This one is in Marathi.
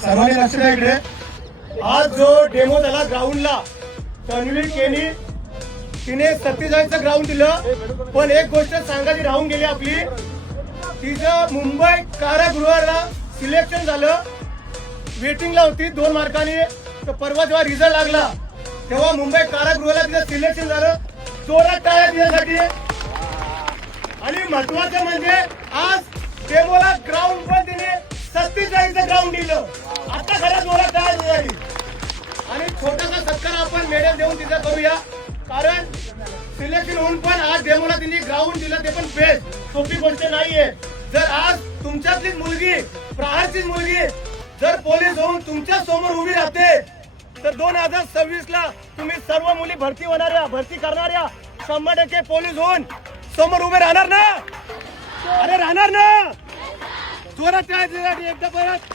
सर्वांनी लक्ष द्या इकडे। आज जो डेमो झाला ग्राउंडला, तन्वी केनी तिने 47चं ग्राउंड दिलं, पण एक गोष्ट सांगायची राहून गेली आपली, तिचं मुंबई कारागृहाला सिलेक्शन झालं, वेटिंगला होती 2 मार्कांनी। तर परवा जेव्हा रिझल्ट लागला तेव्हा मुंबई कारागृहाला तिचं सिलेक्शन झालं। जोरात टाळ्या तिच्यासाठी। आणि महत्वाचं म्हणजे आज डेमोला ग्राउंड पण तिने 47चं ग्राउंड दिलं। आता खरं जोरात टाळ्या झाली आणि छोटासा सत्कार आपण मेडल देऊन तिचा करूया, कारण सिलेक्शन होऊन पण आज डेमोला तिने ग्राउंड दिलं, ते पण बेस्ट, सोपी गोष्ट नाहीये। जर आज तुमच्यातलीच मुलगी, प्रहारचीच मुलगी जर पोलीस होऊन तुमच्या समोर उभी राहते, तर 2026ला तुम्ही सर्व मुली भरती करणाऱ्या 100% पोलीस होऊन समोर उभे राहणार ना? अरे राहणार ना? जोरात काय एकदा परत